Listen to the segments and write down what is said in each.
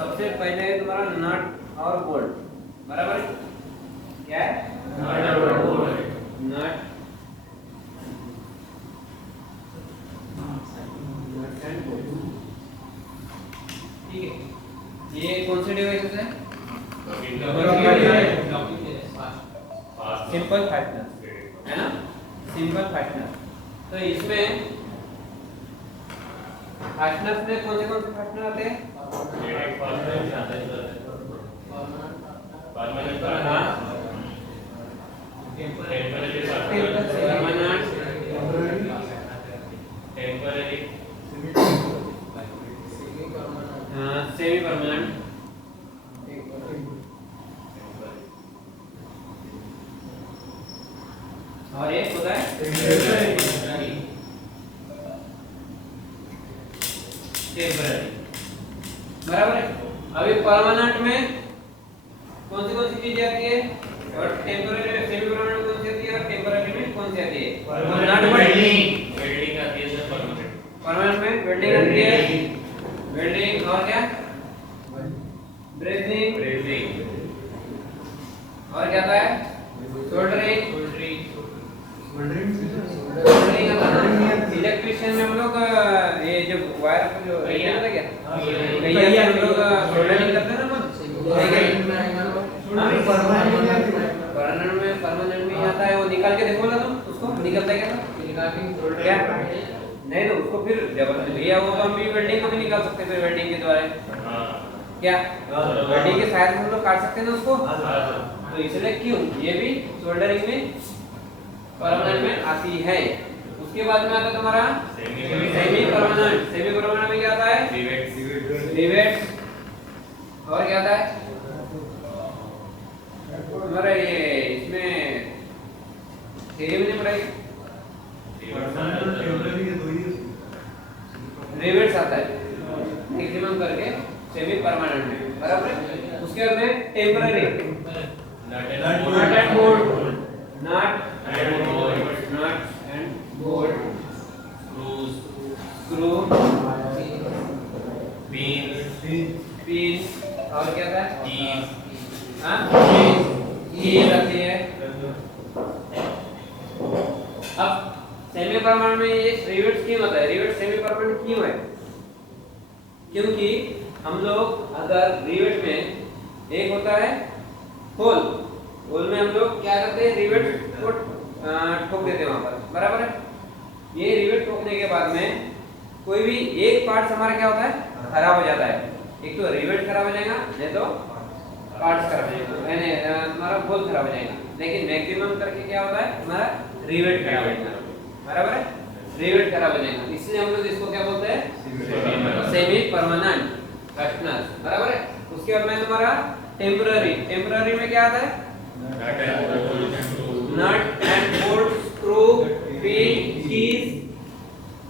सबसे पहले है तुम्हारा नट और बोल्ट, बराबर है? क्या है? नट और बोल्ट। नट एंड बोल्ट, ठीक है। ये कौन से डिवाइसेस है? सिंपल फास्टनर है ना, सिंपल फास्टनर। तो इसमें फास्टनर में कौन से फास्टनर आते हैं? सेमी परमानेंट, और एक होता है टेम्पररी, बराबर है? अभी परमानेंट में कौन सी चीजें आती है, और टेम्पररी में सेमी परमानेंट कौन सी आती है, और टेम्पररी में कौन सी आती है? नट वेल्डिंग आती है सर। परमानेंट में वेल्डिंग आती है, वेल्डिंग, और क्या? ब्रेजिंग, और क्या आता है? सोल्डरिंग। इलेक्ट्रिशियन में हम लोग ये जो वायर को जो क्या होता है, क्या कहिया हम लोग सोल्डरिंग करते हैं ना। परमानेंट में आता है, वो निकाल के देखो ना तुम, उसको निकलता है क्या? नहीं तो उसको फिर जबरदस्ती भैया वो तो हम भी वेल्डिंग को भी निकाल सकते हैं, फिर वेल्डिंग के द्वारा क्या वेल्डिंग के सहायता से हम लोग काट सकते हैं ना उसको। तो इसलिए क्यों ये भी सोल्डरिंग में परमानेंट में आती है। उसके बाद में आता है तुम्हारा सेमी परमानेंट। सेमी परमानेंट में क्या आता है? रिवेट, और क्या आता है तुम्हारा? ये इसमें थ्योरी में नहीं पढ़ाई, रिवेट्स आता है मैक्सिमम करके सेमी परमानेंट में, बराबर है? उसके बाद में temporary, nut and bolt, screw, pin, और क्या था? कीज आती है। अब सेमी परमानेंट में ये रिवेट क्यों होता है? रिवेट सेमी परमानेंट क्यों है? क्योंकि हम लोग अगर रिवेट में एक होता है होल, होल में हम लोग क्या करते हैं? रिवेट को ठोक देते हैं वहां पर, बराबर है? ये रिवेट ठोकने के बाद में कोई भी एक पार्ट हमारा क्या होता है? खराब हो जाता है। एक तो रिवेट खराब हो जाएगा, नहीं तो पार्ट्स खराब हो जाएगा, यानी हमारा होल खराब हो जाएगा। लेकिन मैक्सिमम करके क्या होता है? हमारा रिवेट खराब हो जाएगा, बराबर है? रिवेट खराब हो जाएगा, इसलिए हम लोग इसको क्या बोलते हैं? सेमी परमानेंट फास्टनर, बराबर है? उसके बाद में तुम्हारा टेम्पररी। टेम्पररी में क्या आता है? Nut and bolt, screw, pin, keys,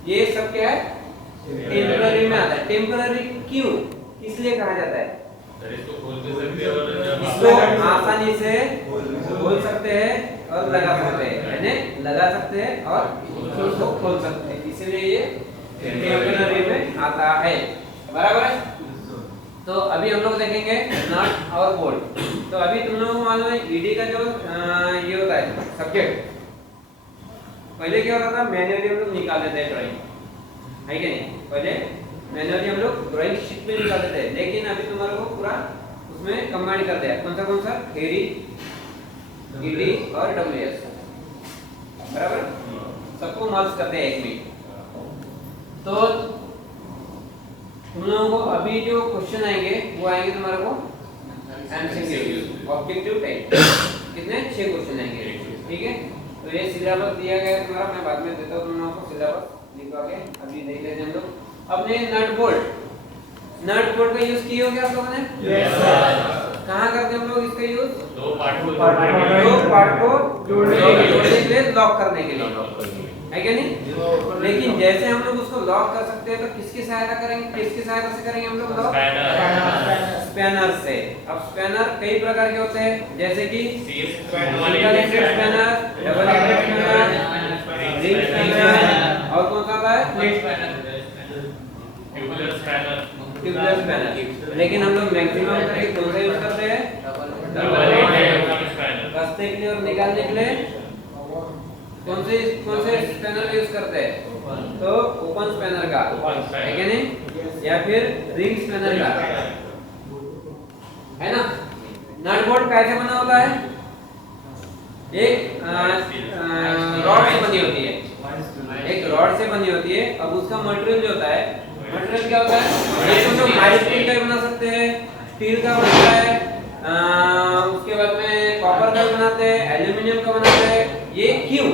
ये सब क्या है? टेम्पररी में आता है। टेम्पररी क्यों, इसलिए कहा जाता है? इसको आसानी से खोल सकते हैं और लगा सकते हैं, यानी लगा सकते हैं और उसको खोल सकते हैं, इसलिए ये टेम्पररी में आता है, बराबर है? तो अभी हम लोग देखेंगे नट और बोल्ट। तो अभी तुम लोगों को मालूम है ईडी का जो ये होता है सब्जेक्ट, पहले क्या होता था? मैन्युअली हम लोग निकाल देते हैं ड्राइंग, है कि नहीं? पहले मैन्युअली हम लोग ड्राइंग शीट में निकाल देते हैं, लेकिन अभी तुम्हारे को पूरा उसमें कंबाइन कर दिया। कौन सा? थ्योरी, ईडी और डब्ल्यूएस, बराबर? सबको मर्ज करते हैं एक में। तो तुम लोगों को अभी जो क्वेश्चन आएंगे वो आएंगे तुम्हारे को एमसीक्यू ऑब्जेक्टिव टाइप, कितने? 6 क्वेश्चन आएंगे, ठीक है? तो ये सिलेबस दिया गया है तुम्हारा, मैं बाद में देता हूं तुम लोगों को सिलेबस लिखवा के। अभी देख लेते हैं हम लोग अपने नट बोल्ट। नट बोल्ट का यूज किए हो क्या आप लोगों ने? Yes sir. कहां करते हैं हम लोग इसका यूज? दो पार्ट को जोड़ने के लिए, लॉक करने के लिए, है क्या नहीं? लेकिन जैसे हम लोग उसको लॉक कर सकते हैं तो किसकी सहायता करेंगे? किसकी सहायता से करेंगे हम लोग लॉक? स्पैनर से। अब स्पैनर कई प्रकार के होते हैं, जैसे कि single ended spanner, double ended spanner, ring spanner, और कौन सा आता है? Plate spanner, tubular spanner, tubeless spanner. लेकिन हम लोग मैक्सिमम करके कौन सा यूज करते हैं? कसते के लिए और निकालने के लिए कौन से स्पैनर यूज करते हैं? तो ओपन स्पैनर का है कि नहीं, या फिर रिंग स्पैनर का, है ना। नट बोल्ट कैसे बना होता है? एक रॉड से बनी होती है, एक रॉड से बनी होती है। अब उसका मटेरियल जो होता है, मटेरियल क्या होता है? एक तो माइल्ड स्टील का भी बना सकते हैं, स्टील का बनता है, उसके बाद में कॉपर का बनाते हैं, एल्यूमिनियम का बनाते हैं। ये क्यों?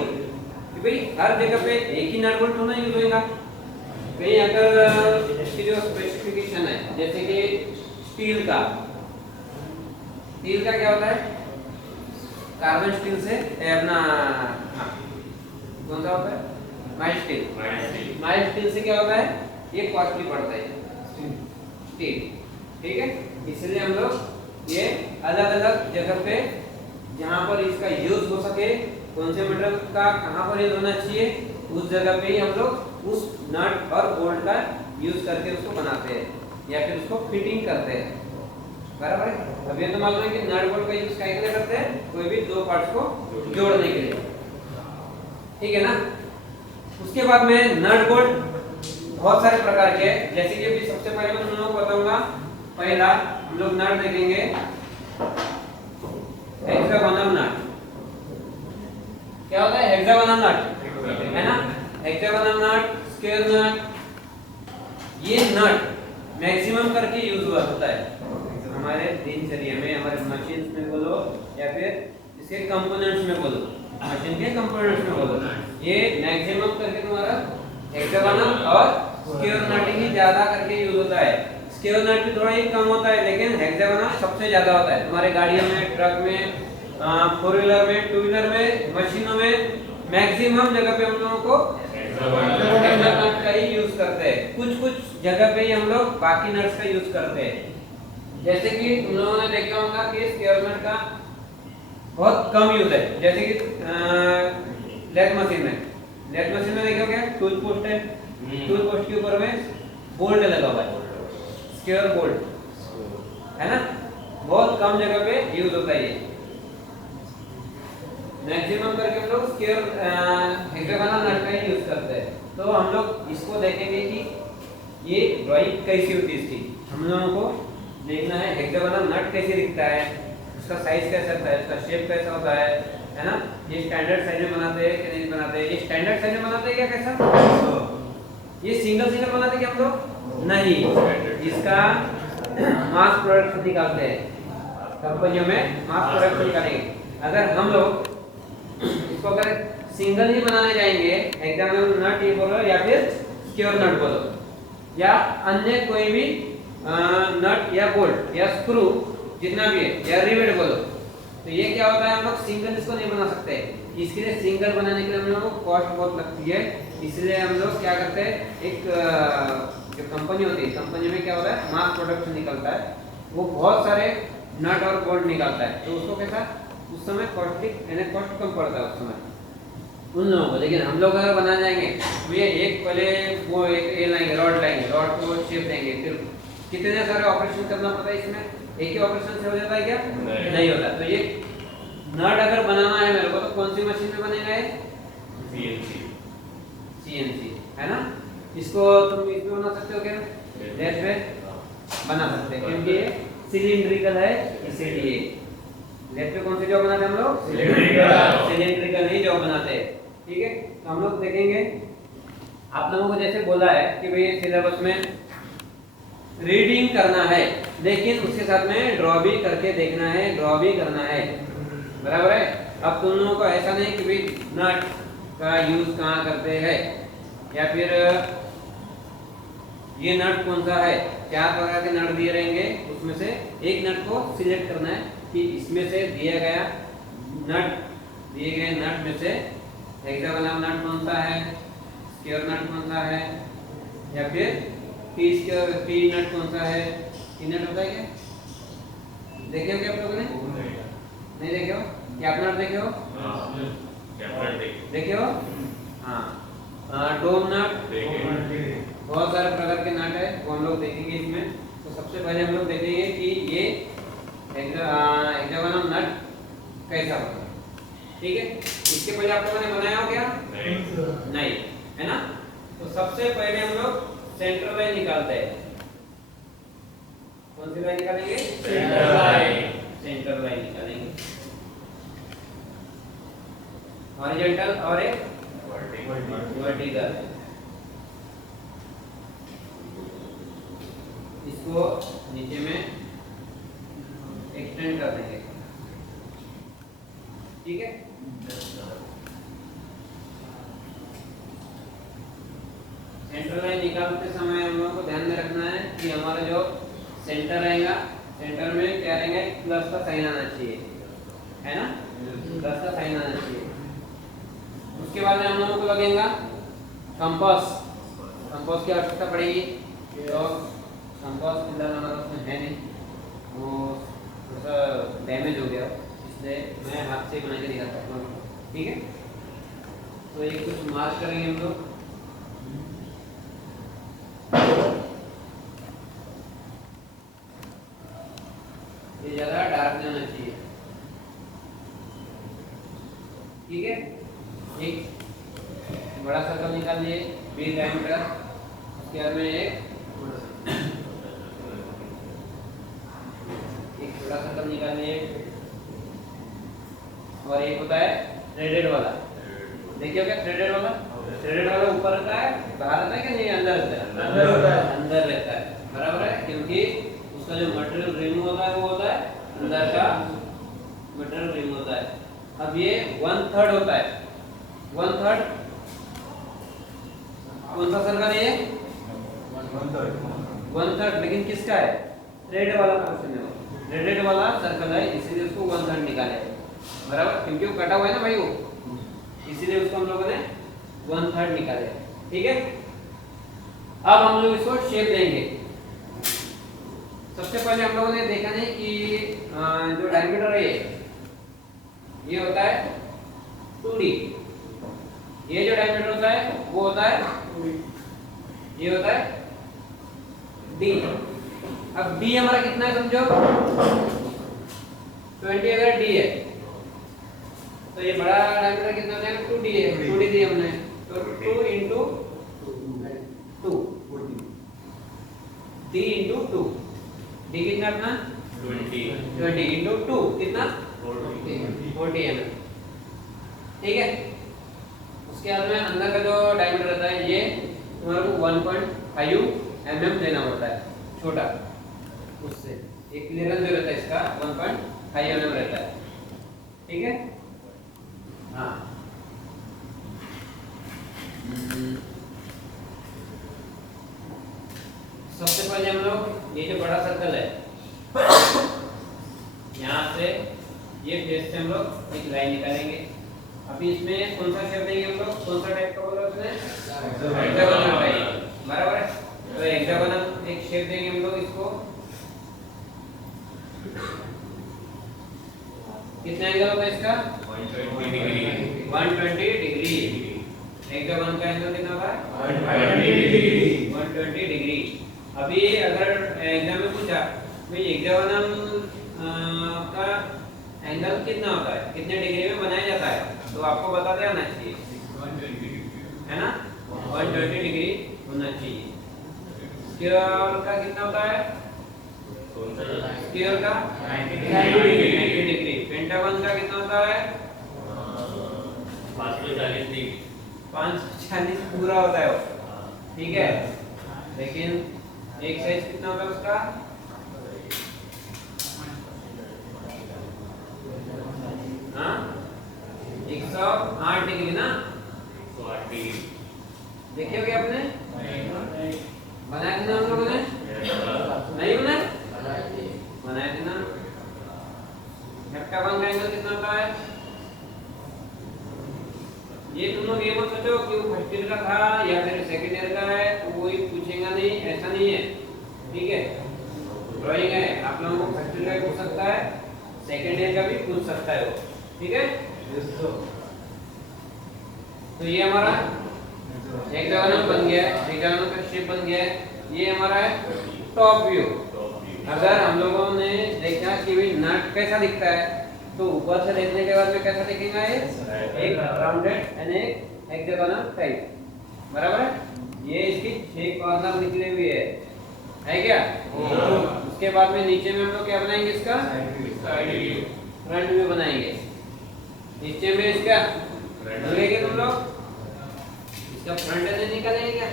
कि भाई हर जगह पे एक ही नट बोल्ट होना यूज होगा। कहीं अगर इसकी जो स्पेसिफिकेशन है, जैसे कि स्टील का क्या होता है? कार्बन स्टील से अपना कौन सा होता है? माइल्ड स्टील से क्या होता है? ये कॉस्टली पड़ता है स्टील, ठीक है। इसलिए हम लोग ये अलग अलग जगह पे जहाँ पर इसका यूज हो सके, कौन से मटेरियल का कहाँ पर यूज होना चाहिए, उस जगह पे ही हम लोग उस नट और बोल्ट का यूज करके उसको बनाते हैं या फिर उसको फिटिंग करते हैं। बराबर है। अब ये तो मालूम है कि नट बोल्ट का यूज कैसे के लिए करते हैं? कोई भी दो पार्ट्स को जोड़ने के लिए, ठीक है ना। उसके बाद में नट बोल्ट बहुत सारे प्रकार के हैं। जैसे कि अभी सबसे पहले मैं तुम लोगों को बताऊंगा। पहला हम लोग नट देखेंगे हेक्सागोनल नट। क्या होता है? हेक्सागोनल नट, है ना। हेक्सागोनल नट, स्क्वायर नट, ये नट मैक्सिमम करके यूज होता है हमारे दिनचर्या में, हमारे मशीन में बोलो या फिर इसके कंपोनेंट्स में बोलो, मशीन के कंपोनेंट्स में बोलो। ये मैक्सिमम करके तुम्हारा हेक्सागोनल और स्क्वायर नट ही ज्यादा करके यूज होता है। स्क्वायर नट भी थोड़ा ही कम होता है, लेकिन हेक्सागोनल सबसे ज्यादा होता है। तुम्हारे गाड़ियों में, ट्रक में, फोर व्हीलर में, टू व्हीलर में, मशीनों में मैक्सिमम जगह पे हम लोगों को हेक्सागोनल नट का ही यूज करते हैं। कुछ जगह पे ही हम लोग बाकी नट्स का यूज करते हैं। जैसे कि तुम लोगों ने देखा होगा कि स्क्वायर नट का बहुत कम यूज है। जैसे कि लेथ मशीन में देखो क्या टूल पोस्ट है, टूल पोस्ट के ऊपर में बोल्ट लगा हुआ है, स्क्वायर बोल्ट, है ना। बहुत कम जगह पे यूज होता है ये। मैक्सिमम करके हम लोग स्क्वायर हेक्सागोनल नट का ही यूज करते हैं। तो हम लोग इसको देखेंगे कि ये ड्राइंग कैसी होती है इसकी। हम लोगों को देखना है हेक्सागोनल नट कैसे दिखता है, उसका साइज कैसा होता है, उसका शेप कैसा होता है ना। ये स्टैंडर्ड साइज में बनाते हैं कि नहीं बनाते? ये स्टैंडर्ड साइज में बनाते हैं क्या? कैसा? ये सिंगल बनाते हैं क्या हम लोग? नहीं, इसका मास प्रोडक्शन निकालते हैं कंपनियों में, मास प्रोडक्शन निकालेंगे। अगर हम लोग इसको अगर सिंगल ही बनाने जाएंगे, हेक्सागोनल नट ये बोलो या फिर स्क्वायर नट बोलो या अन्य कोई भी नट या बोल्ट या स्क्रू जितना भी है या रिवेट बोलो, तो ये क्या होता है? हम लोग सिंगल इसको नहीं बना सकते। इसके लिए सिंगल बनाने के लिए हम लोगों को कॉस्ट बहुत लगती है। इसलिए हम लोग क्या करते हैं, एक जो कंपनी होती है, कंपनी में क्या होता है, मास प्रोडक्शन निकलता है, वो बहुत सारे नट और बोल्ट निकालता है। तो उसको कैसा उस समय कॉस्ट कम पड़ता है उस समय उन लोगों को। लेकिन हम लोग अगर बना जाएंगे तो ये एक पहले वो एक लाएंगे, रॉड लाएंगे, रॉड को शेप देंगे, फिर कितने सारे ऑपरेशन करना पड़ता है इसमें। एक ही ऑपरेशन से हो जाता है क्या? नहीं होता। तो ये नट अगर बनाना है मेरे को, तो कौन सी मशीन में बनेगा? सीएनसी, है ना। इसको तुम इसमें बना सकते हो क्या? लेथ पे बना सकते हैं, क्योंकि ये सिलिंड्रिकल है, इसीलिए। लेथ पे कौन सी जॉब बनाते हैं हम लोग? सिलिंड्रिकल ही जॉब बनाते हैं, ठीक है। तो हम लोग देखेंगे, आप लोगों को जैसे बोला है कि भाई सिलेबस में रीडिंग करना है, लेकिन उसके साथ में ड्रॉ भी करके देखना है, ड्रॉ भी करना है, बराबर है। अब तुम लोगों को ऐसा नहीं कि भाई नट का यूज कहाँ करते हैं या फिर ये नट कौन सा है, 4 प्रकार के नट दिए रहेंगे, उसमें से एक नट को सिलेक्ट करना है कि इसमें से दिए गए नट में से हेक्सागोनल नट कौन सा है, स्क्वायर नट कौन सा है, या फिर टी नट कौन सा है। टी नट होता है क्या? देखे हो क्या आप लोगों ने? नहीं देखे हो? क्या आप नट देखे हो? देखे हो? हाँ, डोम नट, बहुत सारे प्रकार के नट है वो हम लोग देखेंगे इसमें। तो सबसे पहले हम लोग देखेंगे कि ये हेक्सागोनल नट कैसा होता है, ठीक है। इसके पहले आप लोगों ने बनाया हो क्या? नहीं, है ना। तो सबसे पहले हम लोग सेंटर लाइन निकालते हैं। कौन सी लाइन निकालेंगे? Centre line. सेंटर लाइन निकालेंगे, हॉरिजॉन्टल और एक वर्टिकल। इसको नीचे में एक्सटेंड कर देंगे, ठीक है। सेंटर लाइन निकालते समय हम लोगों को ध्यान में रखना है कि हमारा जो सेंटर रहेगा, सेंटर में क्या रहेगा? प्लस का साइन आना चाहिए, है ना। प्लस का साइन आना चाहिए। उसके बाद में हम लोगों को लगेगा कंपास। कंपास की आवश्यकता पड़ेगी। तो कंपास फिलहाल हमारे उसमें है नहीं, वो थोड़ा सा डैमेज हो गया, इसलिए मैं हाथ से बना के दिखाता हूँ, ठीक है। तो ये कुछ मार्क करेंगे हम लोग। ये ज़्यादा डार्क नहीं होना चाहिए, ठीक है। एक बड़ा सर्कल निकाल लिए, बी डायमीटर। उसके बाद में एक बड़ा सर्कल निकाल लिए, और एक होता है थ्रेडेड वाला। देखिए क्या थ्रेडेड वाला? थ्रेडेड वाला ऊपर रहता है, बाहर रहता है कि नहीं? अंदर रहता है। अंदर रहता है। अंदर रहता है, बराबर है। क्योंकि उसका जो मटेरियल रिमूव होता है वो होता है अंदर का मटेरियल रिमूव होता है। अब ये 1/3 होता है। 1/3 कौन सा सर्कल है ये? 1/3, लेकिन किसका है? थ्रेड वाला पोर्शन है, थ्रेडेड वाला सर्कल है, इसीलिए उसको 1/3 निकाले, बराबर। क्योंकि वो कटा हुआ है ना भाई, वो इसीलिए उसको हम लोगों ने 1/3 निकाले, ठीक है। अब हम लोग इसको शेप देंगे। सबसे पहले हम लोगों ने देखा नहीं कि जो डायमीटर है ये होता है 2D। ये जो डायमीटर होता है वो होता है, ये होता है D। अब D हमारा कितना है समझो? 20 अगर D है तो ये बड़ा डायमीटर कितना हो जाएगा? 2D है, 2D दिया हमने, तो 2 into 2, D into 2। D कितना अपना? 20 into 2 कितना? 40 mm, ठीक है। उसके बाद में अंदर का जो डायमीटर रहता है ये तुम्हारे को 1.5 mm देना पड़ता है, छोटा। उससे एक क्लियरेंस जो रहता है इसका 1.5 mm रहता है, ठीक है। हाँ, सबसे पहले हम लोग ये जो बड़ा सर्कल है यहाँ से ये फेस से हम लोग एक लाइन निकालेंगे। अभी इसमें कौन सा शेप देंगे हम लोग? कौन सा टाइप का बोला उसने? हेक्सागोनल टाइप, बराबर है। तो हेक्सागोनल एक शेप देंगे हम लोग इसको। कितना एंगल होगा इसका? 120 डिग्री। हेक्सागोनल का एंगल कितना होगा? 120 डिग्री। अभी अगर एग्जाम में पूछा भाई हेक्सागोनल का एंगल कितना होता है, कितने डिग्री में बनाया जाता है, तो आपको बता देना चाहिए, है ना। 120 डिग्री होना चाहिए। स्क्वायर का कितना होता है? स्क्वायर का 90 डिग्री। पेंटागन का कितना होता है? 540 डिग्री। 540 पूरा होता है वो, ठीक है। लेकिन एक साइज कितना होता है उसका? हाँ, 108 डिग्री ना? 108 डिग्री। देखिए क्या आपने बनाया था ना हम लोगों ने? नहीं बनाया? बनाया था ना। हेक्सागोन का एंगल कितना होता है? ये तुम लोग ये मत सोचो कि वो फर्स्ट ईयर का था या फिर सेकंड ईयर का है तो कोई पूछेगा नहीं, ऐसा नहीं है, ठीक है। ड्राइंग है, आप लोगों को फर्स्ट ईयर का पूछ सकता है, सेकंड ईयर का भी पूछ सकता है वो, ठीक है। तो ये हमारा हेक्सागोनल बन गया है, हेक्सागोनल का शेप बन गया है। ये हमारा है टॉप व्यू। अगर हम लोगों ने देखा कि भाई नट कैसा दिखता है, तो ऊपर से देखने के बाद में कैसा दिखेगा ये, एक राउंडेड एंड एक हेक्सागोनल टाइप, बराबर है। ये इसकी 6 कॉर्नर निकले हुए है क्या? उसके बाद में नीचे में हम लोग क्या बनाएंगे, इसका साइड व्यू, फ्रंट व्यू बनाएंगे। नीचे में इसका बनाएंगे तुम लोग, इसका फ्रंट एंड निकालेंगे क्या?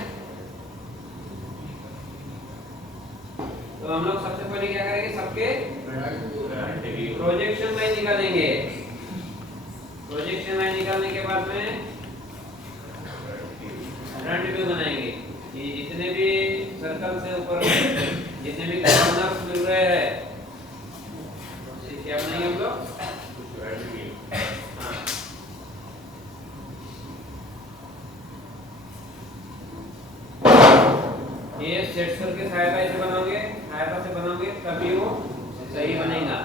तो हम लोग सबसे पहले क्या करेंगे, सबके प्रोजेक्शन लाइन निकालेंगे। प्रोजेक्शन लाइन निकालने के बाद में फ्रंट व्यू बनाएंगे। ये जितने भी सर्कल से ऊपर जितने भी कॉर्नर्स मिल रहे हैं, क्या बनाएंगे हम लोग, ये सेट करके सहायता से बनाओगे, सहायता से बनाओगे तभी वो सही बनेगा।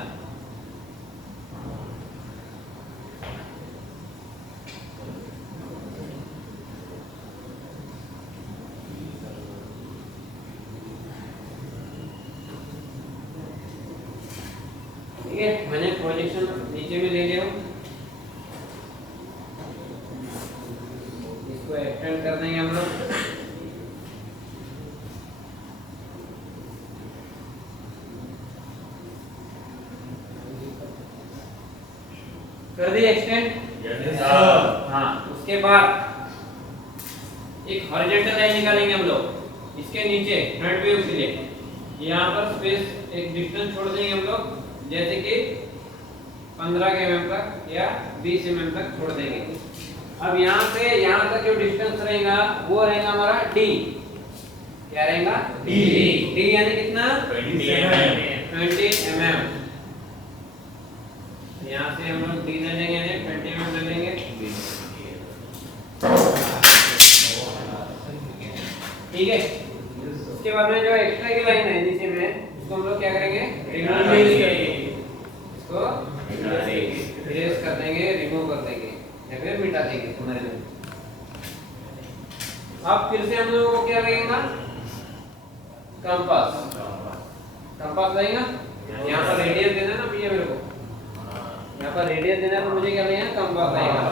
ठीक है, मैंने प्रोजेक्शन नीचे में ले लिया हूं, इसको एक्सटेंड कर देंगे हम लोग। कर दिए एक्सटेंड? हाँ। उसके बाद एक हॉरिजॉन्टल लाइन निकालेंगे हम लोग इसके नीचे फ्रंट व्यू के लिए। यहाँ पर स्पेस एक डिस्टेंस छोड़ देंगे हम लोग, जैसे कि 15 mm तक या 20 mm तक छोड़ देंगे। अब यहाँ से यहाँ तक जो डिस्टेंस रहेगा वो रहेगा हमारा d। क्या रहेगा? d यानी कितना? 20 mm। यहाँ से हम लोग d ले लेंगे, 20 mm ले लेंगे। ठीक है, उसके बाद में जो एक्स्ट्रा की लाइन है नीचे में, उसको हम लोग क्या करेंगे, इसको इरेज कर देंगे, रिमूव कर देंगे या फिर मिटा देंगे तुम्हारे में। अब फिर से हम लोगों को क्या लगेगा, कंपास। कंपास लगेगा, यहाँ पर रेडियस देना ना भैया मेरे को, यहाँ पर रेडियस देना तो मुझे क्या लगेगा, कंपास आएगा।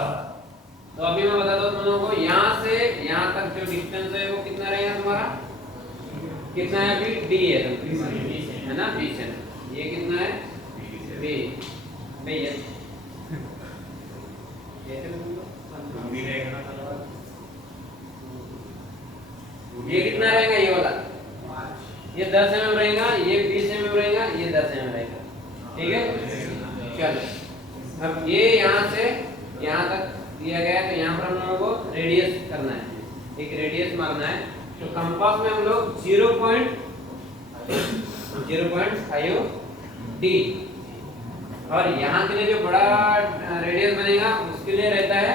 तो अभी मैं बता दूं तुम लोगों को, यहाँ से यहाँ तक जो डिस्टेंस है वो कितना रहेगा तुम्हारा, कितना है अभी, d है ना, 20 है। ये कितना है, b भैया, ये कितना रहेगा, ये वाला, ये 10 mm रहेगा, ये 20 mm रहेगा, ये 10 mm रहेगा। ठीक है, चलो अब ये यहाँ से यहाँ तक दिया गया है, तो यहाँ पर हम लोगों को रेडियस करना है, एक रेडियस मारना है। तो कंपास में हम लोग 0.5 d, और यहाँ के लिए जो बड़ा रेडियस बनेगा उसके लिए रहता है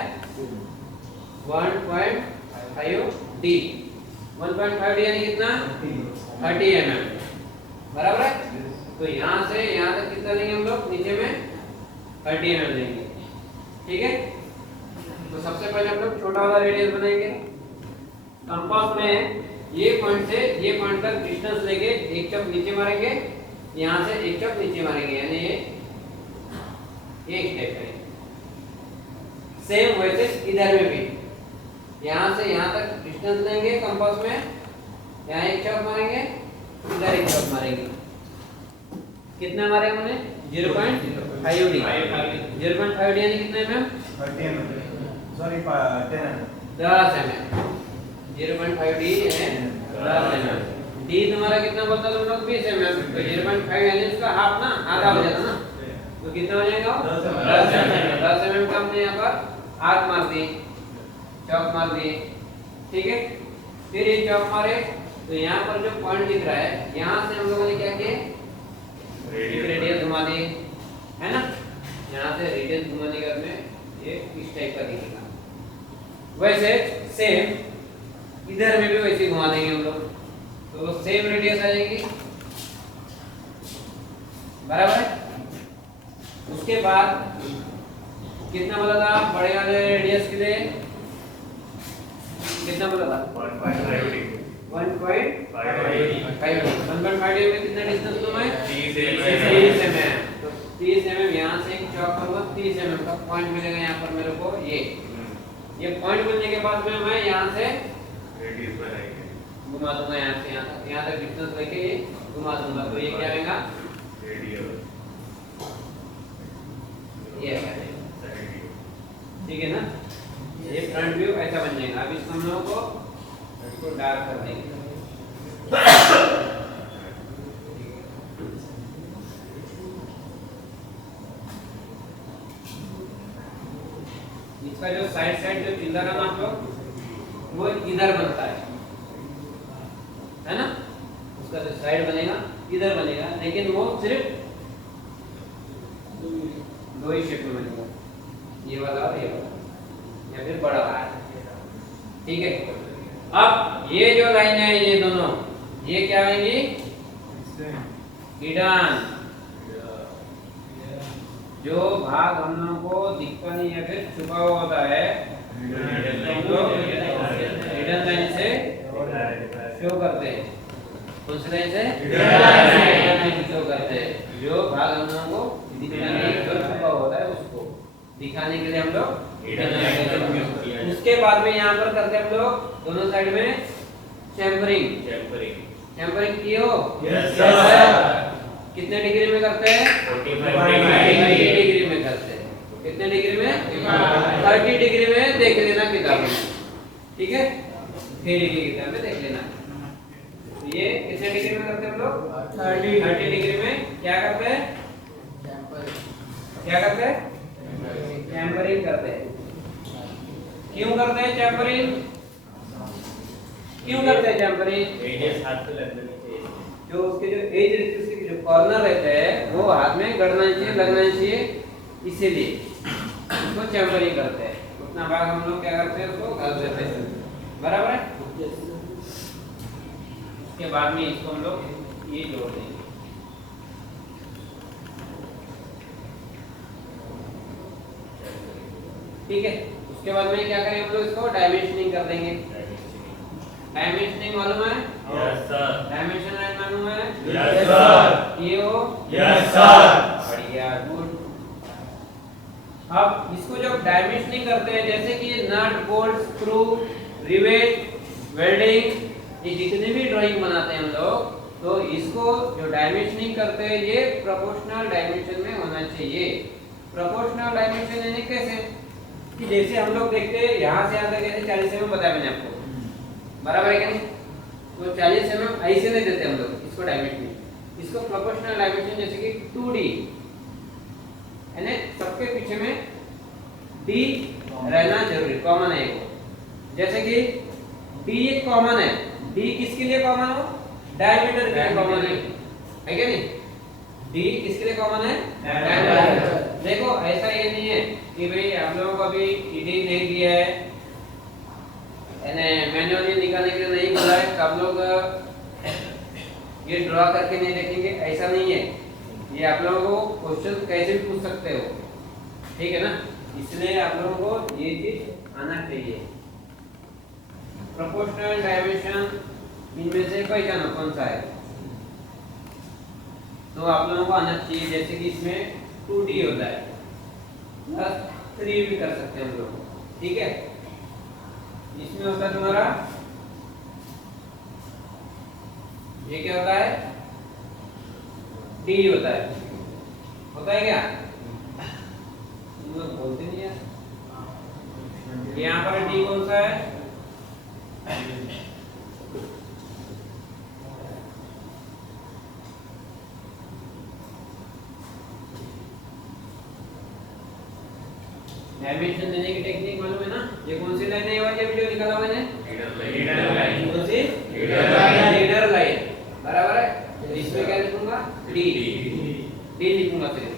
1.5 d। 1.5 d यानी कितना, 30 mm, बराबर है। तो यहाँ से यहाँ तक कितना लेंगे हम लोग, नीचे में 30 mm लेंगे। ठीक है, तो सबसे पहले हम लोग छोटा वाला रेडियस बनाएंगे। कंपास में ये पॉइंट से ये पॉइंट तक डिस्टेंस लेके एक चक नीचे मारेंगे, यहाँ से एक चक नीचे मारेंगे, यानी ये एक स्टेप करेंगे। सेम वैसे इधर में भी यहाँ से यहाँ तक डिस्टेंस लेंगे कंपास में, यहाँ एक चक मारेंगे, इधर एक चक मारेंगे। कितना मारे हमने, 0.5 d। 0.5 d यानी कितने में, 10 mm। 0.5 d है 10 mm। d तुम्हारा कितना बोलता तुम लोग, 20 mm। तो 0.5 यानी इसका हाफ ना, आधा हो जाता ना, तो कितना हो जाएगा, 10 mm का हमने यहाँ पर आर्क मार दिए, चौक मार दिए। ठीक है, फिर ये चौक मारे तो यहाँ पर जो पॉइंट दिख रहा है, यहाँ से हम लोगों ने क्या किया, रेडियस घुमा दिए, है ना। यहाँ से रेडियस घुमाने के बाद में ये इस टाइप का दिखेगा। वैसे सेम इधर में भी वैसे घुमा देंगे हम लोग, तो सेम रेडियस आ जाएगी, बराबर है। उसके बाद कितना बोला था बड़े वाले रेडियस के लिए, कितना बोला था 1.5 में कितना डिस्टेंस लूं मैं 30 mm। तो 30 mm यहां से एक चौक करूंगा 30 mm का पॉइंट मिलेगा यहां पर मेरे को ये पॉइंट मिलने के बाद में मैं यहां से रेडियस बनाएंगे, घुमा दूंगा यहां से यहां तक डिस्टेंस लेके ये घुमा दूंगा। तो ये क्या रहेगा रेडियस ये है, ठीक है ना। ये फ्रंट व्यू ऐसा बन जाएगा। अब इस हम लोगों को इसको डार्क कर देंगे। इसका जो साइड जो चिल्ला रहा आप लोग वो इधर बनता है ना। उसका जो साइड बनेगा इधर बनेगा, लेकिन वो सिर्फ दो ही शेप में बनेगा, ये वाला और ये वाला, या फिर बड़ा वाला, ठीक है। अब ये जो लाइन है ये दोनों ये क्या आएंगी हिडन। जो भाग हम लोगों को दिखता नहीं है फिर छुपा हुआ होता है हम लोग हिडन लाइन से शो करते हैं। कौन सी लाइन से शो करते हैं। जो भाग हम लोगों को दिखता नहीं जो छुपा होता है उसको दिखाने के लिए हम लोग उसके बाद में यहाँ पर करते हैं हम लोग दोनों साइड में चैम्फरिंग किए हो। कितने डिग्री में करते हैं 30 डिग्री में करते हैं। कितने डिग्री में 30 डिग्री में देख लेना किताब में, ठीक है। थ्योरी की किताब में देख लेना। ये कितने डिग्री में करते हैं हम लोग 30 डिग्री में क्या करते हैं चैम्फरिंग करते हैं। क्यों करते हैं चैम्फरिंग रेडियस हाथ पे लगना चाहिए, जो उसके जो एज रहती है उसके जो कॉर्नर रहते हैं वो हाथ में लगना चाहिए इसीलिए उसको चैम्फरिंग करते हैं। उतना भाग हम लोग क्या करते हैं उसको कर देते हैं, बराबर है। उसके बाद में इसको हम लोग ये जोड़ देंगे, ठीक है। उसके बाद में क्या करेंगे हम लोग इसको डायमेंशनिंग कर देंगे। डायमेंशनिंग मालूम है? Yes sir. डायमेंशन लाइन मालूम है? Yes sir. ये हो? Yes sir. बढ़िया, गुड। अब इसको जब डायमेंशनिंग करते हैं जैसे कि nut bolt screw rivet welding ये जितने भी ड्राइंग बनाते हैं हम लोग, तो इसको जो डायमेंशनिंग करते हैं ये प्रोपोर्शनल डायमेंशन में होना चाहिए। प्रोपोर्शनल डायमेंशन यानी कैसे कि जैसे हम लोग देखते हैं यहाँ से यहाँ तक ऐसे 40 mm बताया मैंने आपको, बराबर है क्या नहीं। तो 40 mm ऐसे नहीं देते हम लोग इसको डायमेंशनिंग। इसको प्रोपोर्शनल डायमेंशन जैसे कि 2D यानी सबके पीछे में D रहना जरूरी, कॉमन है वो। जैसे कि D एक कॉमन है, D किसके लिए कॉमन हो डायमीटर के लिए कॉमन है क्या नहीं। D किसके लिए कॉमन है डायमीटर। देखो ऐसा ये नहीं है कि भाई आप लोगों को अभी ईडी नहीं दिया है मैन्युअली निकालने के लिए नहीं बोला है तो आप लोग ये ड्रॉ करके नहीं देखेंगे, ऐसा नहीं है। ये आप लोगों को क्वेश्चन कैसे भी पूछ सकते हो, ठीक है ना। इसलिए आप लोगों को ये चीज आना चाहिए। प्रोपोर्शनल डायमेंशन इनमें से पहचानो कौन सा है, तो आप लोगों को आना चाहिए। जैसे कि इसमें 2D होता है, प्लस 3 भी कर सकते हैं हम लोग, ठीक है। इसमें होता है तुम्हारा ये क्या होता है D होता है क्या तुम लोग बोलते नहीं यार। यहाँ पर D कौन सा है डायमेंशन देने की टेक्निक मालूम है ना। ये कौन सी लाइन है, ये वाला वीडियो निकाला मैंने लीडर लाइन। कौन सी लीडर लाइन, बराबर है। तो इसमें क्या लिखूंगा डी लिखूंगा सिर्फ,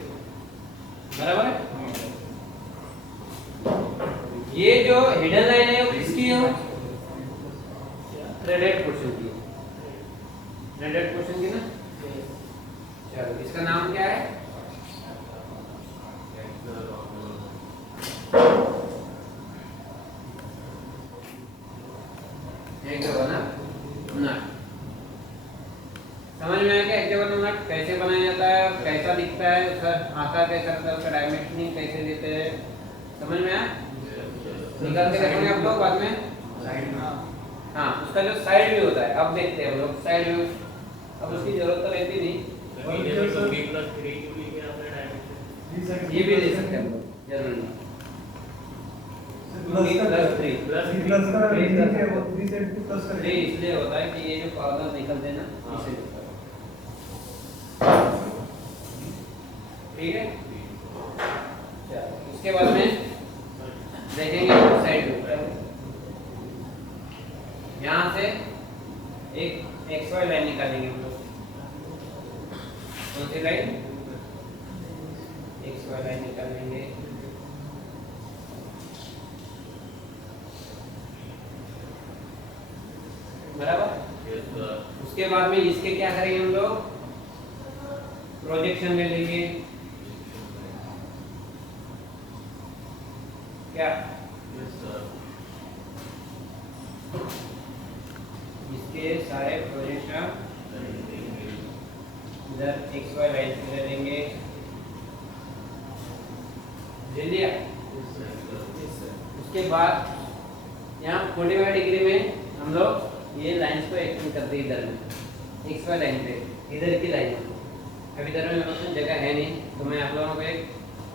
बराबर है। ये जो हिडन लाइन है वो किसकी है, थ्रेडेड पोर्शन की, थ्रेडेड पोर्शन की ना। चलो इसका नाम क्या है हेक्सागोनल नट कैसे बनाया जाता है, कैसा दिखता है, उसका आकार कैसा रहता है, उसका डायमेंशनिंग कैसे देते हैं, समझ में आया? निकाल के देखेंगे आप लोग बाद में। हाँ, उसका जो साइड व्यू होता है, अब देखते हैं हम लोग साइड व्यू। अब उसकी जरूरत तो रहती नहीं, ये भी ले सकते हैं हम लोग, जरूरी नहीं। इसलिए होता है कि ये जो कॉर्नर निकलते हैं ना, इसे ठीक है। उसके बाद में देखेंगे साइड व्यू। यहाँ से एक XY लाइन निकालेंगे हम लोग। कौन सी लाइन? XY लाइन निकालेंगे। बराबर। उसके बाद में इसके क्या करेंगे हम लोग? प्रोजेक्शन ले लेंगे। क्या? इसके सारे प्रोजेक्शन इधर XY लाइन से ले लेंगे। ले लिया। उसके बाद यहाँ 45 डिग्री में हम लोग ये लाइंस को एक्सटेंड करते हैं इधर में, XY लाइन पे, इधर की लाइन। अब इधर में मेरे पास जगह है नहीं, तो मैं आप लोगों को एक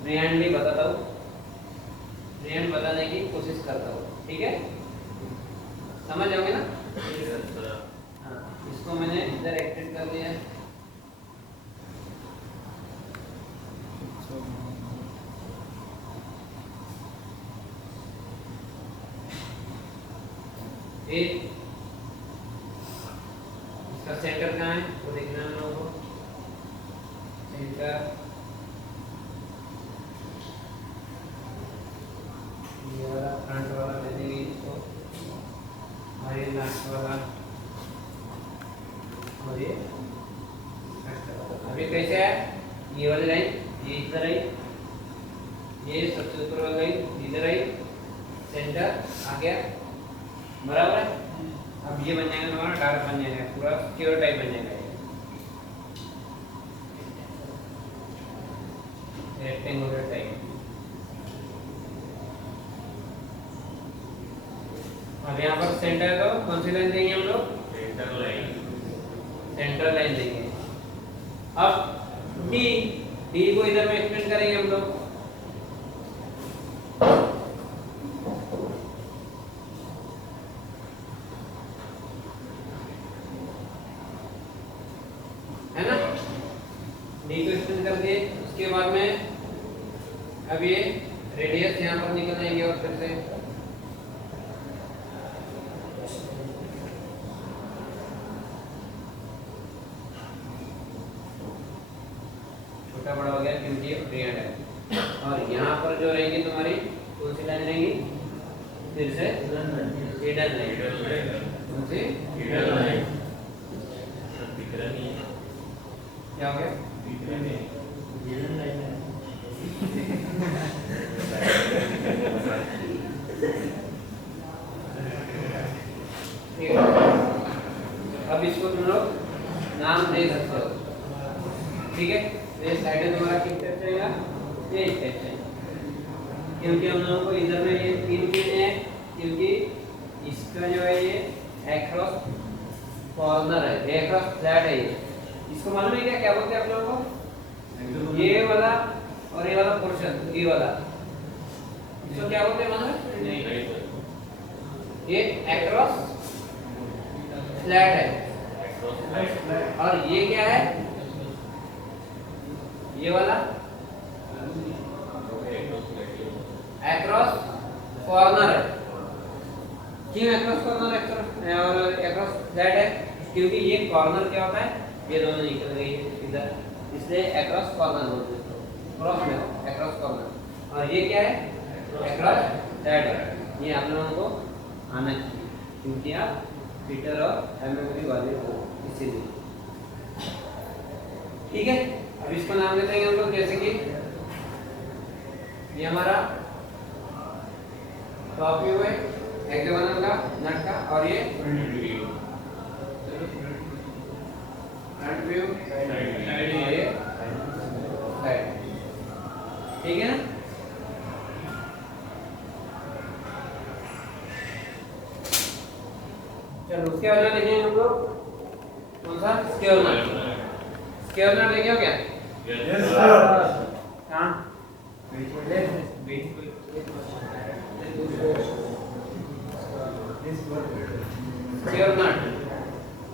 फ्रीहैंडली बताता हूँ, फ्रीहैंड बताने की कोशिश करता हूँ, ठीक है? समझ जाओगे ना? हाँ, इसको मैंने इधर एक्सटेंड कर दिया। इसका सेंटर कहाँ है वो देखना है हम लोगों को। सेंटर ये वाला फ्रंट वाला ले देंगे इसको, और ये लास्ट वाला, और ये अभी कैसे है? ये वाली लाइन ये इधर आई, ये सबसे ऊपर वाली लाइन इधर आई, सेंटर आ गया, बराबर है। अब ये बन जाएगा तुम्हारा डार्क बन जाएगा, पूरा स्क्वायर टाइप बन जाएगा, रेक्टेंगुलर टाइप। अब यहाँ पर सेंटर को कौन सी लाइन देंगे हम लोग? सेंटर लाइन देंगे। अब डी को इधर में एक्सटेंड करेंगे हम लोग। है ना? डी को एक्सटेंड कर दिए। उसके बाद में अब ये रेडियस यहाँ पर निकल जाएंगे और फिर से छोटा बड़ा हो गया क्योंकि ये फ्रीहैंड है। और यहाँ पर जो रहेंगी तुम्हारी कौन सी लाइन रहेंगी? फिर से हिडन लाइन। कौन सी? Hidden line. क्या हो गया? हिडन लाइन है। अब इसको तुम लोग नाम दे सकते हो, ठीक है? ये साइड में तुम्हारा किस टाइप चलेगा? ये इस टाइप से, क्योंकि हम लोगों को इधर में ये 3 पिन है, क्योंकि इसका जो है ये एक्रॉस कॉर्नर है, एक्रॉस फ्लैट है। ये इसको मालूम है क्या बोलते हैं आप लोगों को? ये वाला और ये वाला पोर्शन, ये वाला, इसको क्या बोलते हैं मालूम है? नहीं, ये एक्रॉस फ्लैट है। और ये क्या है? ये वाला एक्रॉस कॉर्नर है। क्यों एक्रॉस कॉर्नर और एक्रॉस फ्लैट है? क्योंकि ये कॉर्नर क्या होता है? ये दोनों निकल गई है इधर, इसलिए एक्रॉस कॉर्नर बोलते हैं। क्रॉस में एक्रॉस कॉर्नर। और ये क्या है? एक्रॉस फ्लैट है। ये आप लोगों को आना चाहिए, क्योंकि आप मीटर और एमएम वाले हो, इसीलिए। ठीक है? अब इसको नाम देते हैं हम लोग, जैसे कि ये हमारा टॉप व्यू है हेक्सागोनल का, नट का, और ये फ्रंट व्यू, ये साइड, ठीक है ना। चलो उसके बाद देखेंगे हम लोग कौन सा स्क्वायर नट। स्क्वायर नट देखे हो क्या? Yes sir. कहाँ? स्क्वायर नट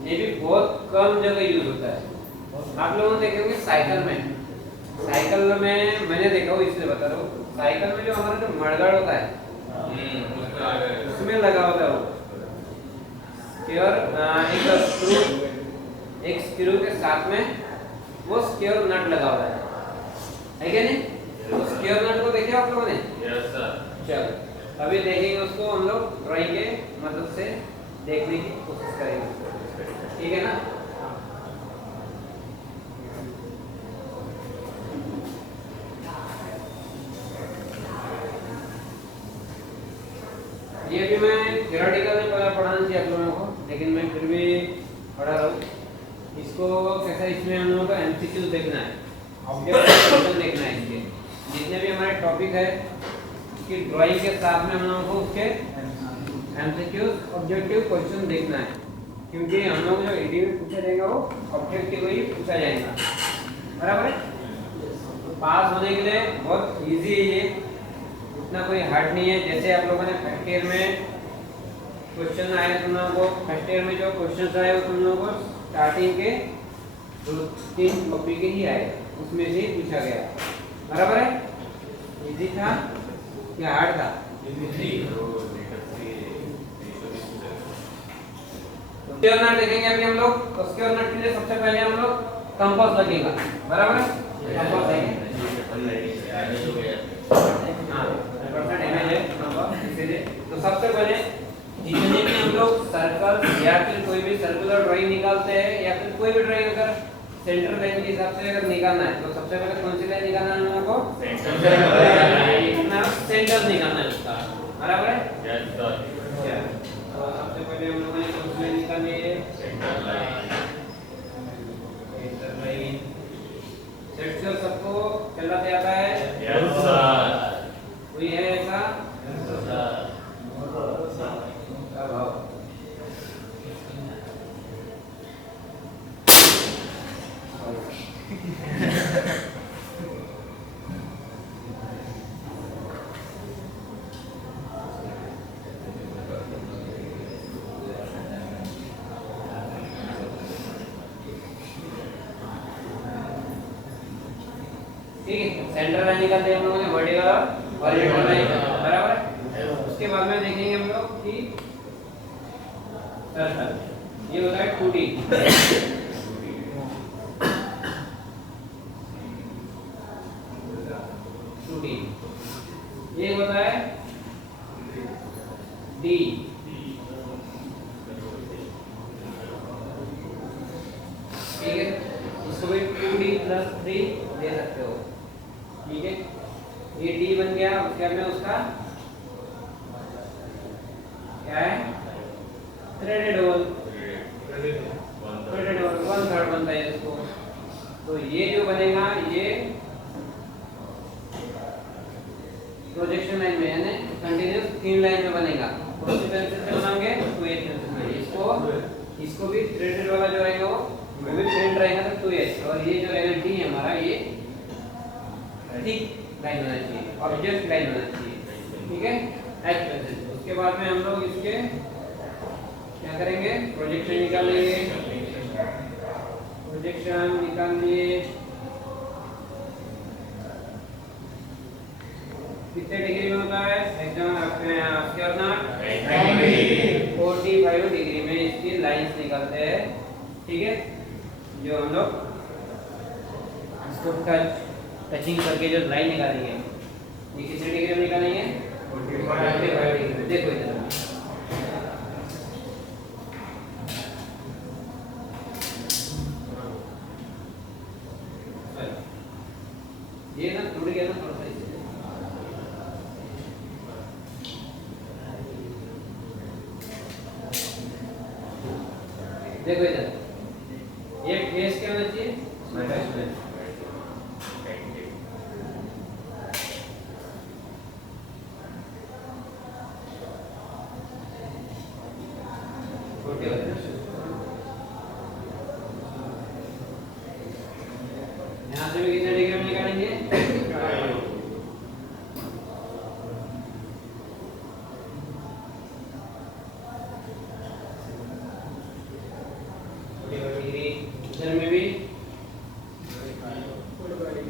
ये भी बहुत कम जगह यूज होता है। आप लोगों ने देखे होंगे साइकिल में, साइकिल में मैंने देखा हूँ इसलिए बता रहा हूँ। साइकिल में जो हमारा जो मडगार्ड होता है उसमें लगा होता है वो स्क्वायर, एक स्क्रू के साथ में वो स्क्वायर नट लगा हुआ है क्या नहीं? तो स्क्वायर नट को देखे आप लोगों ने? Yes sir. चलो अभी देखेंगे उसको हम लोग ड्राइंग के मदद से देखने की कोशिश करेंगे, ठीक है ना। ये भी मैं थियोरेटिकल में पढ़ाना चाहिए आप लोगों को, लेकिन मैं फिर भी पढ़ा रहा हूँ इसको। कैसा इसमें हम लोगों को एमसीक्यू देखना है, ऑब्जेक्ट क्वेश्चन देखना है। इसके जितने भी हमारे टॉपिक है उसकी ड्राइंग के साथ में हम लोगों को उसके एमसीक्यू ऑब्जेक्टिव क्वेश्चन देखना है, क्योंकि हम लोग जो एडीवी पूछा जाएगा वो ऑब्जेक्टिव ही पूछा जाएगा, बराबर है। पास होने के लिए बहुत इजी है ये, उतना कोई हार्ड नहीं है। जैसे आप लोगों ने फर्स्ट ईयर में क्वेश्चन आए, तुम लोगों को फर्स्ट ईयर में जो क्वेश्चन आए वो तुम लोगों को स्टार्टिंग के 2-3 टॉपिक के ही आए, उसमें से ही पूछा गया, बराबर है। इजी था या हार्ड था? स्क्वायर नट देखेंगे अभी हम लोग। तो स्क्वायर नट के लिए सबसे पहले हम लोग कंपास लगेगा, बराबर है। कंपास लेंगे, हाँ परसेंट इमेज है कंपास, इसीलिए तो सबसे पहले जितने भी हम लोग सर्कल या फिर कोई भी सर्कुलर ड्राइंग निकालते हैं या फिर कोई भी ड्राइंग अगर सेंटर लाइन के हिसाब से अगर निकालना है तो सबसे पहले कौन सी लाइन निकालना है हम लोगों को? सेंटर निकालना है उसका, बराबर है। Yes sir. तो सबसे पहले हम लोगों ने कौन सी लाइन निकालनी है? Centre line. Centre line. Sector सबको चलाते आता है? Yes sir. कोई है ऐसा? Yes sir. अब आओ। ठीक है, सेंटर लाइन निकालते हैं हम लोगों ने, वर्टिकल और हॉरिजॉन्टल लाइन, बराबर है। उसके बाद में देखेंगे हम लोग कि सर्कल ये होता है 2D, 2D ये होता है D, ठीक है। इसको भी 2D + 3 दे सकते हो, ठीक है। ये D बन गया। उसके बाद में उसका क्या है? थ्रेडेड होल, थ्रेडेड होल 1/3 बनता है इसको। तो ये जो बनेगा ये प्रोजेक्शन लाइन में, यानी कंटीन्यूअस 3 लाइन में बनेगा। कौन सी पेंसिल से बनाएंगे? 2H पेंसिल से। इसको भी थ्रेडेड वाला जो रहेगा वो भी प्रिंट रहेगा तो 2H, और ये जो रहेगा D हमारा ये ठीक लाइन होना चाहिए, ऑब्जेक्ट लाइन होना चाहिए, ठीक है। H pencil. उसके बाद में हम लोग इसके क्या करेंगे? प्रोजेक्शन निकाल लेंगे, प्रोजेक्शन निकाल लिए। कितने डिग्री में होता है? एकदम स्क्वायर नट 45 डिग्री में इसकी लाइंस निकलते हैं, ठीक है। जो हम लोग इसको टचिंग करके जो लाइन निकालेंगे ये कितने डिग्री में निकालेंगे? 45 डिग्री। देखो इधर ये ना टूट गया ना थोड़ा सा, इससे देखो इधर ये फेस के ये वाला यहाँ से भी कितने डिग्री में निकालेंगे? 45 डिग्री। इधर में भी 45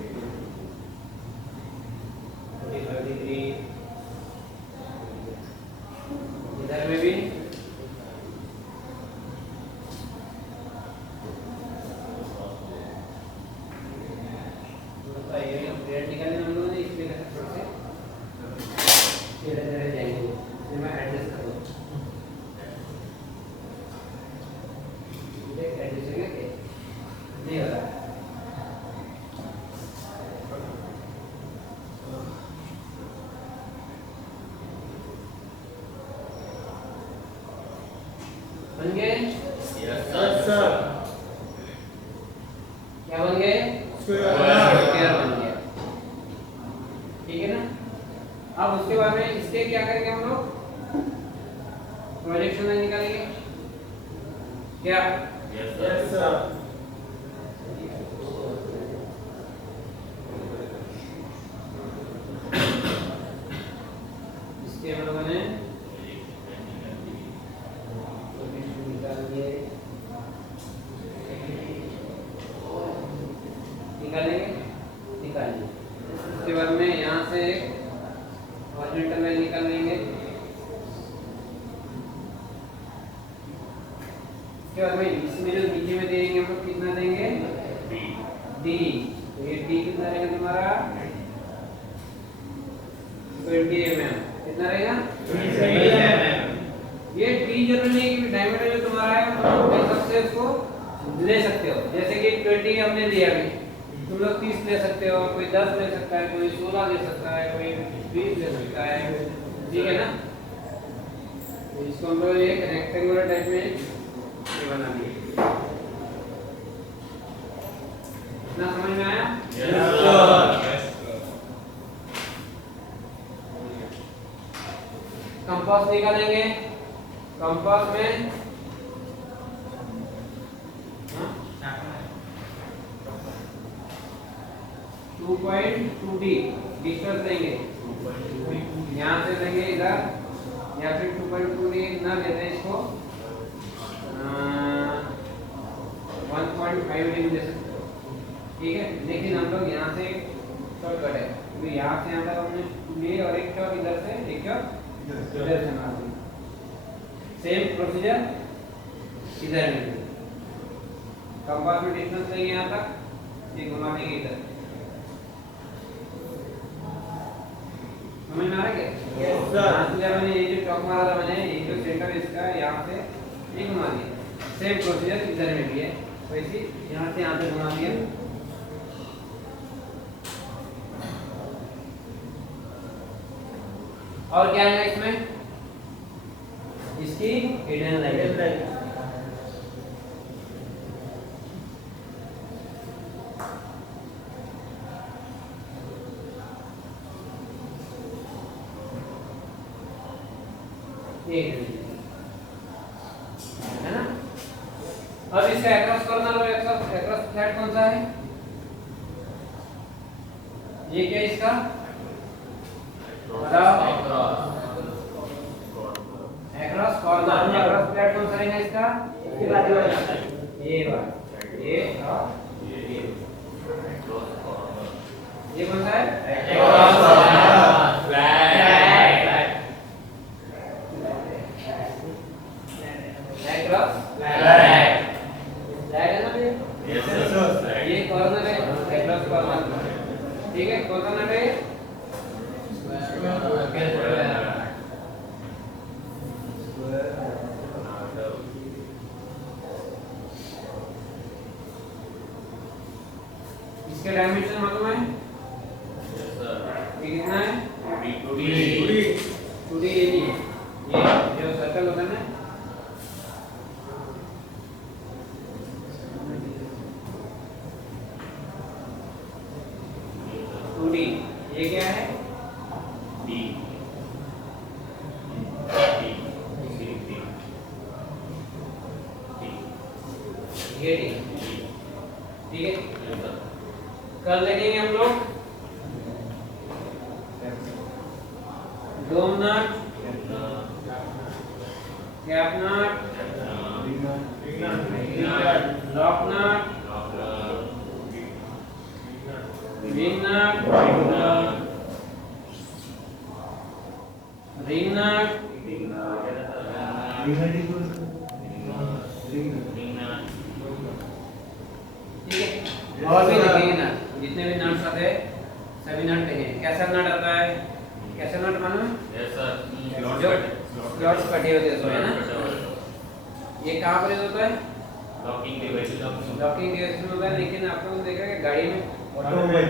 डिग्री। इधर में भी 2.2d डिस्टेंस लेंगे, यहाँ से लेंगे इधर, या फिर 2.2d ना लेते हैं इसको 1.5d ले सकते हो, ठीक है। लेकिन हम लोग यहाँ से शॉर्टकट है, तो यहाँ से यहाँ तक हमने लिए और एक चौक इधर से, एक चौक इधर से मार दिया। सेम प्रोसीजर इधर में, कंपास में डिस्टेंस लेंगे यहाँ तक, ये घुमा देंगे इधर। समझ में आ रहा है क्या? Yes sir. मैंने ये जो चौक मारा था, मैंने ये जो सेंटर इसका यहाँ से ये घुमा दिया। सेम प्रोसीजर इधर में भी है, वैसे यहाँ से यहाँ पे घुमा दिया। और क्या है इसमें? इसकी हिडन लाइन। है ना? अब इसका एक्रॉस कॉर्नर और एक्रॉस फ्लैट कौन सा है? ये क्या है इसका? Across corner. एक्रॉस फ्लैट कौन सा रहेगा इसका? ये बात, ये और ये कौन सा है? Across corner flat. ये कॉर्नर है, एक्रॉस कॉर्नर, ठीक है। कॉर्नर है इसके डायमेंशन मालूम है? कितना है? 2D ये नहीं है, ये जो सर्कल होता है ना, ये क्या है? D। ठीक है, Yes, sir. कल देखेंगे हम लोग डोम नट, कैप नट, लॉक नट, विंग नट, रिंग नट, ठीक है। और भी देखेंगे ना, जितने भी नट्स आते हैं सभी नट देखेंगे। कैसा नट आता है, कैसा नट मालूम है? Yes, sir. जो स्लॉट्स कटे होते हैं उसमें, है ना, ये कहाँ पर यूज होता है? लॉकिंग डिवाइस लॉकिंग डिवाइस में होता है, लेकिन आप लोगों ने देखा है कि गाड़ी में ऑटोमोबाइल